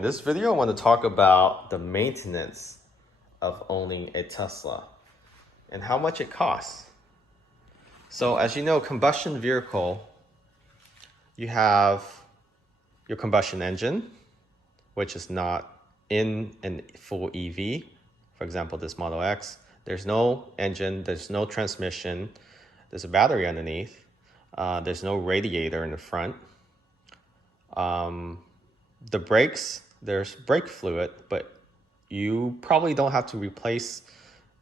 In this video, I want to talk about the maintenance of owning a Tesla and how much it costs. So as you know, combustion vehicle, you have your combustion engine, which is not in a full EV. For example, this Model X, there's no engine, there's no transmission, there's a battery underneath, there's no radiator in the front. The brakes, there's brake fluid, but you probably don't have to replace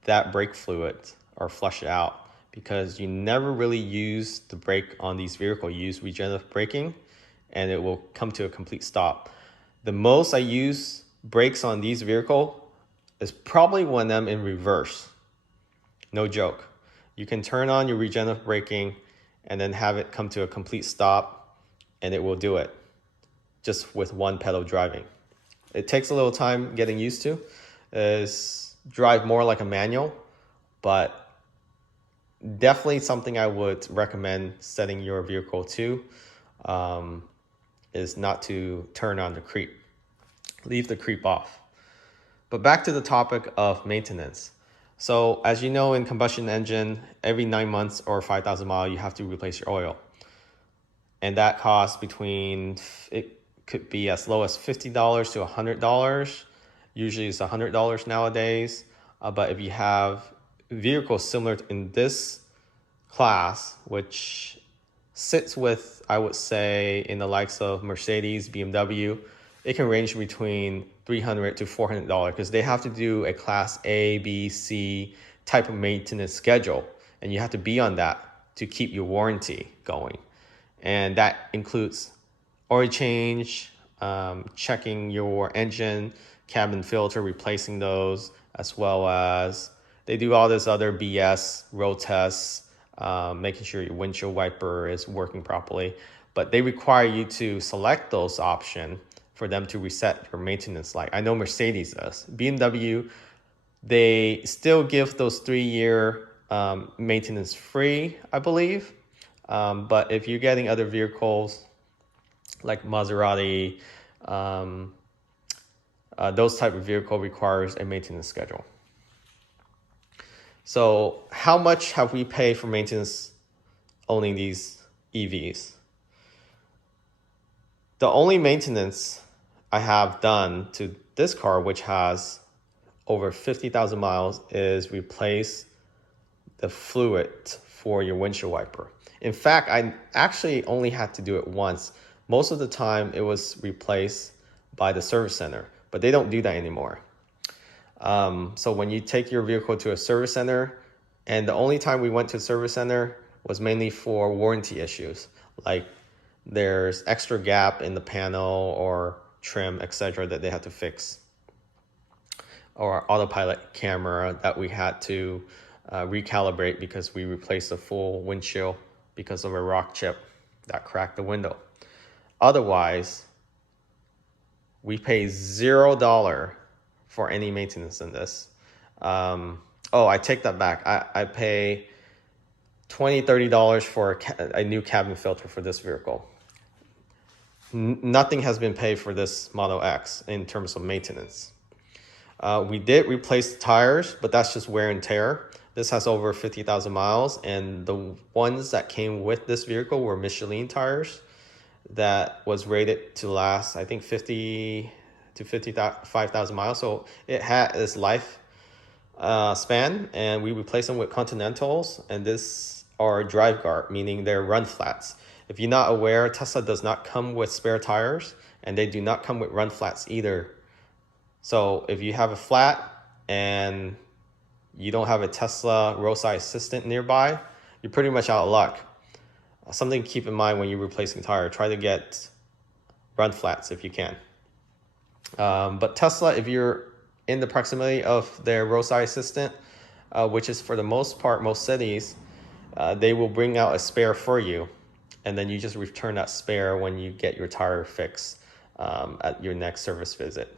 that brake fluid or flush it out because you never really use the brake on these vehicles. You use regenerative braking and it will come to a complete stop. The most I use brakes on these vehicles is probably when I'm in reverse. No joke. You can turn on your regenerative braking and then have it come to a complete stop and it will do it just with one pedal driving. It takes a little time getting used to. Is drive more like a manual, but definitely something I would recommend setting your vehicle to is not to turn on the creep. Leave the creep off. But back to the topic of maintenance. So as you know, in combustion engine, every 9 months or 5,000 miles, you have to replace your oil. And that costs between, it could be as low as $50 to $100. Usually it's $100 nowadays. But if you have vehicles similar in this class, which sits with, I would say, in the likes of Mercedes, BMW, it can range between $300 to $400 because they have to do a class A, B, C type of maintenance schedule. And you have to be on that to keep your warranty going. And that includes oil change, checking your engine, cabin filter, replacing those, as well as they do all this other BS, road tests, making sure your windshield wiper is working properly. But they require you to select those options for them to reset your maintenance light. I know Mercedes does. BMW, they still give those 3-year maintenance free, I believe. But if you're getting other vehicles like Maserati, those type of vehicle requires a maintenance schedule. So how much have we paid for maintenance owning these EVs? The only maintenance I have done to this car, which has over 50,000 miles, is replace the fluid for your windshield wiper. In fact, I actually only had to do it once. Most of the time it was replaced by the service center, but they don't do that anymore. So when you take your vehicle to a service center, and the only time we went to a service center was mainly for warranty issues, like there's extra gap in the panel or trim, etc., that they had to fix, or autopilot camera that we had to recalibrate because we replaced the full windshield because of a rock chip that cracked the window. Otherwise, we pay $0 for any maintenance in this. I take that back. I pay $20, $30 for a new cabin filter for this vehicle. Nothing has been paid for this Model X in terms of maintenance. We did replace the tires, but that's just wear and tear. This has over 50,000 miles, and the ones that came with this vehicle were Michelin tires that was rated to last, I think, 50 to 55,000 miles. So it had its life span, and we replaced them with Continentals, and this are drive guard, meaning they're run flats. If you're not aware, Tesla does not come with spare tires, and they do not come with run flats either. So if you have a flat and you don't have a Tesla roadside assistant nearby, you're pretty much out of luck. Something to keep in mind when you're replacing tire, try to get run flats if you can. But Tesla, if you're in the proximity of their roadside assistant, which is for the most part, most cities, they will bring out a spare for you. And then you just return that spare when you get your tire fixed at your next service visit.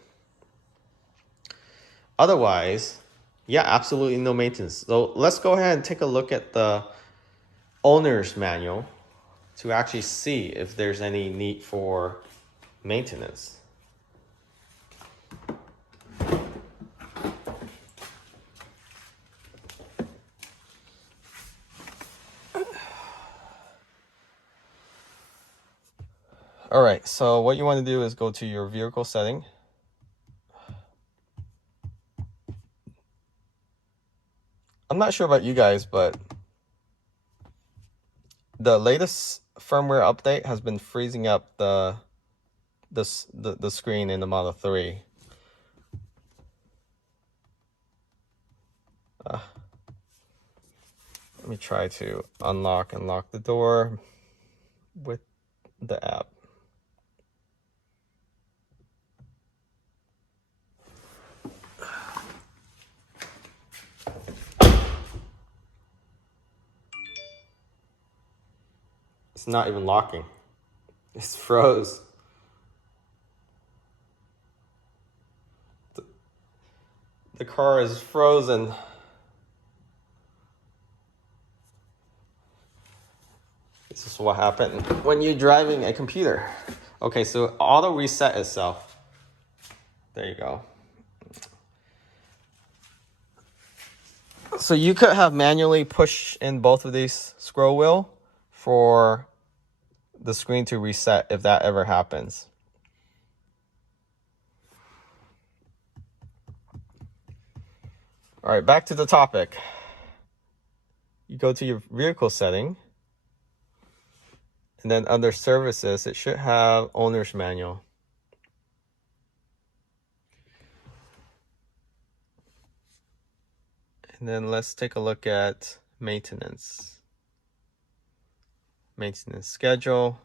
Otherwise, yeah, absolutely no maintenance. So let's go ahead and take a look at the owner's manual to actually see if there's any need for maintenance. All right, so what you want to do is go to your vehicle setting. I'm not sure about you guys, but the latest firmware update has been freezing up the screen in the Model 3. Let me try to unlock and lock the door with the app. It's not even locking. It's froze. The car is frozen. This is what happened when you're driving a computer. Okay, so auto reset itself. There you go. So you could have manually pushed in both of these scroll wheel for the screen to reset if that ever happens. All right, back to the topic. You go to your vehicle setting, and then under services, it should have owner's manual. And then let's take a look at maintenance. Maintenance schedule.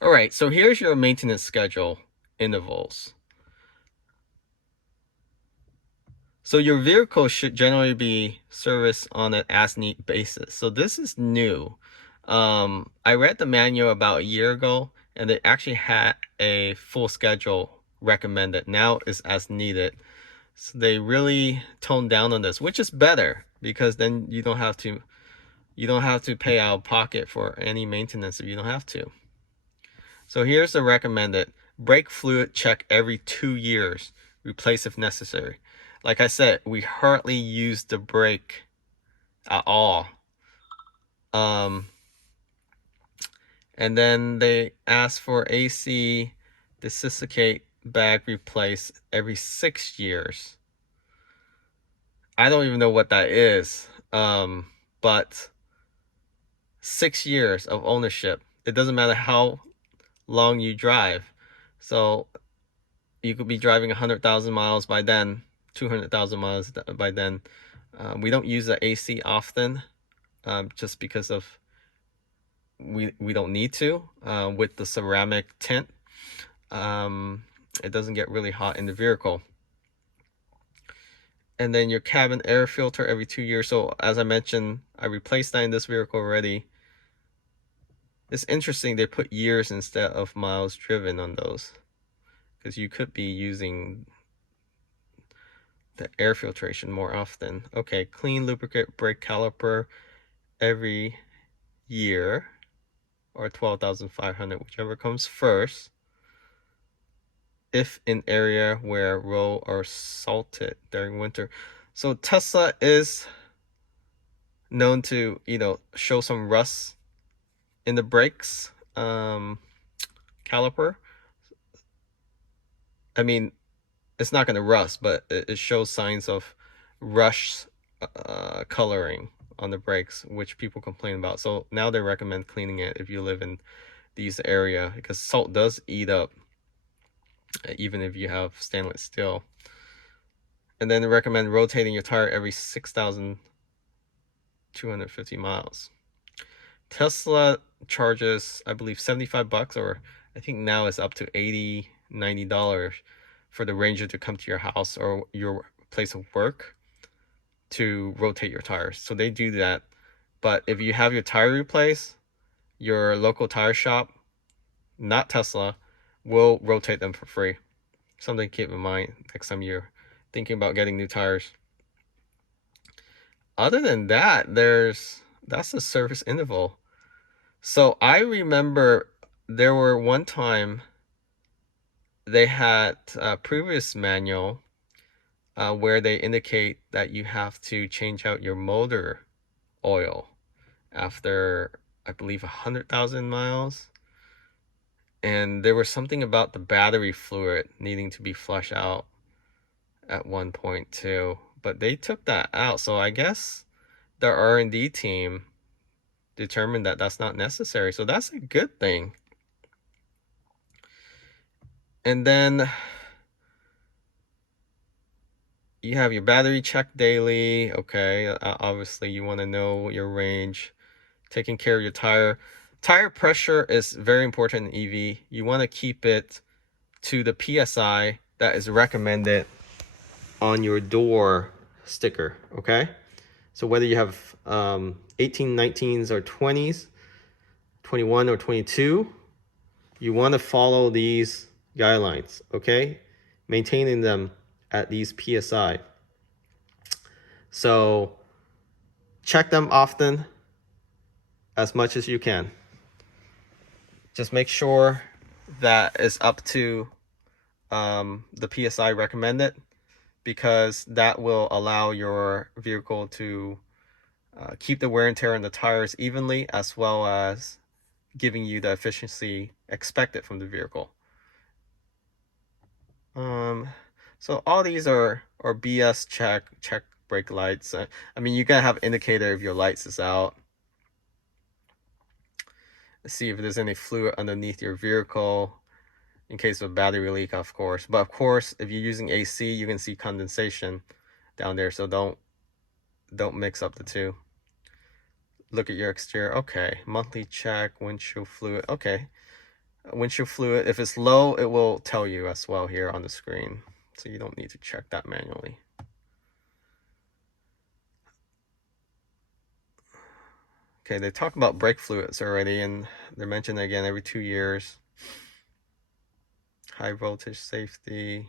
All right, so here's your maintenance schedule intervals. So your vehicle should generally be serviced on an as-need basis. So this is new. I read the manual about a year ago, and they actually had a full schedule recommended. Now is as needed. So they really toned down on this, which is better because then you don't have to pay out of pocket for any maintenance if you don't have to. So here's the recommended: brake fluid check every 2 years, replace if necessary. Like I said, we hardly use the brake at all. And then they ask for AC desiccate bag replace every 6 years. I don't even know what that is. But 6 years of ownership. It doesn't matter how long you drive. So you could be driving 100,000 miles by then, 200,000 miles by then. We don't use the AC often, just because of we don't need to. With the ceramic tint, it doesn't get really hot in the vehicle. And then your cabin air filter every 2 years. So as I mentioned, I replaced that in this vehicle already. It's interesting they put years instead of miles driven on those, because you could be using the air filtration more often. Okay, clean lubricant brake caliper every year, or 12,500, whichever comes first, if in area where road are salted during winter. So Tesla is known to, show some rust in the brakes caliper. I mean, it's not going to rust, but it shows signs of rust coloring on the brakes, which people complain about. So now they recommend cleaning it if you live in these area, because salt does eat up even if you have stainless steel. And then they recommend rotating your tire every 6,250 miles. Tesla charges, I believe, $75, or I think now it's up to $80, $90 for the Ranger to come to your house or your place of work to rotate your tires. So they do that. But if you have your tire replaced, your local tire shop, not Tesla, will rotate them for free. Something to keep in mind next time you're thinking about getting new tires. Other than that, that's the service interval. So I remember there were one time they had a previous manual where they indicate that you have to change out your motor oil after, I believe, 100,000 miles. And there was something about the battery fluid needing to be flushed out at one point too. But they took that out. So I guess the R&D team determined that that's not necessary. So that's a good thing. And then you have your battery check daily. Okay, obviously you want to know your range. Taking care of your tire pressure is very important in EV. You want to keep it to the PSI that is recommended on your door sticker. Okay, so whether you have 18, 19s or 20s, 21 or 22, you want to follow these guidelines. Okay, maintaining them at these PSI. So check them often, as much as you can. Just make sure that is up to the PSI recommended, because that will allow your vehicle to keep the wear and tear on the tires evenly, as well as giving you the efficiency expected from the vehicle. So all these are BS check brake lights. I mean, you gotta have indicator if your lights is out. See if there's any fluid underneath your vehicle in case of battery leak, of course. But of course, if you're using AC, you can see condensation down there, so don't mix up the two. Look at your exterior. Okay, monthly check, windshield fluid. Okay, windshield fluid, if it's low, it will tell you as well here on the screen, so you don't need to check that manually. Okay, they talk about brake fluids already, and they're mentioned again every 2 years. High voltage safety.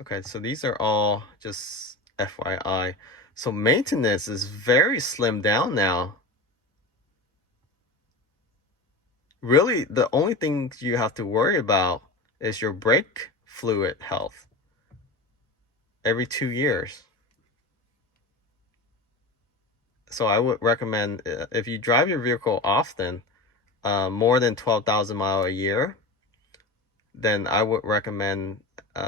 Okay, so these are all just FYI. So maintenance is very slimmed down now. Really, the only thing you have to worry about is your brake fluid health every 2 years. So I would recommend, if you drive your vehicle often, more than 12,000 miles a year, then I would recommend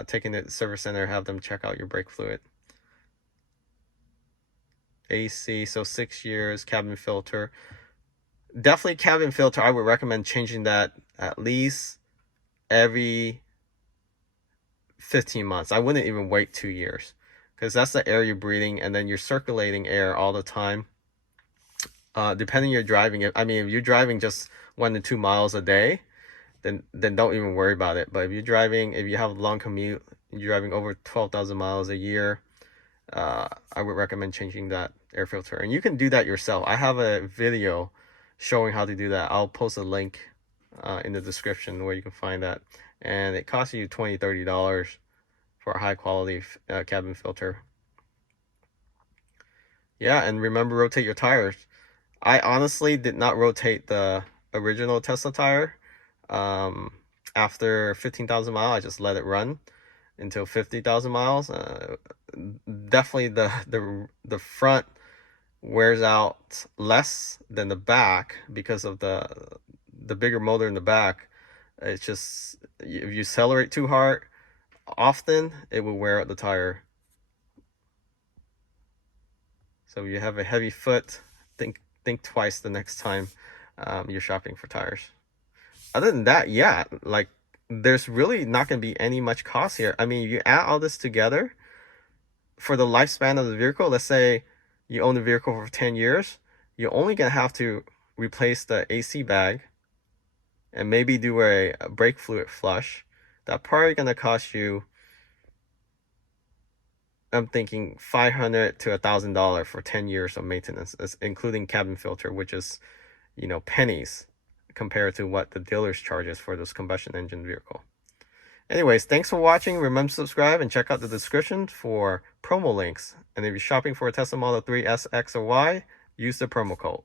taking it to the service center, have them check out your brake fluid. AC, so 6 years, cabin filter. Definitely cabin filter, I would recommend changing that at least every 15 months. I wouldn't even wait 2 years, because that's the air you're breathing, and then you're circulating air all the time. Depending you're driving, I mean, if you're driving just 1 to 2 miles a day, then don't even worry about it. But if you have a long commute, you're driving over 12,000 miles a year, I would recommend changing that air filter. And you can do that yourself. I have a video showing how to do that. I'll post a link in the description where you can find that. And it costs you $20, $30 for a high quality cabin filter. Yeah, and remember, rotate your tires. I honestly did not rotate the original Tesla tire. After 15,000 miles, I just let it run until 50,000 miles. Definitely the front wears out less than the back because of the bigger motor in the back. It's just, if you accelerate too hard often, it will wear out the tire. So if you have a heavy foot, think twice the next time you're shopping for tires. Other than that, yeah, like, there's really not going to be any much cost here. I mean, you add all this together for the lifespan of the vehicle. Let's say you own the vehicle for 10 years, you're only going to have to replace the AC bag and maybe do a brake fluid flush. That's probably going to cost you, I'm thinking $500 to $1,000 for 10 years of maintenance, including cabin filter, which is, pennies compared to what the dealers charges for this combustion engine vehicle. Anyways, thanks for watching. Remember to subscribe and check out the description for promo links. And if you're shopping for a Tesla Model 3 S, X, or Y, use the promo code.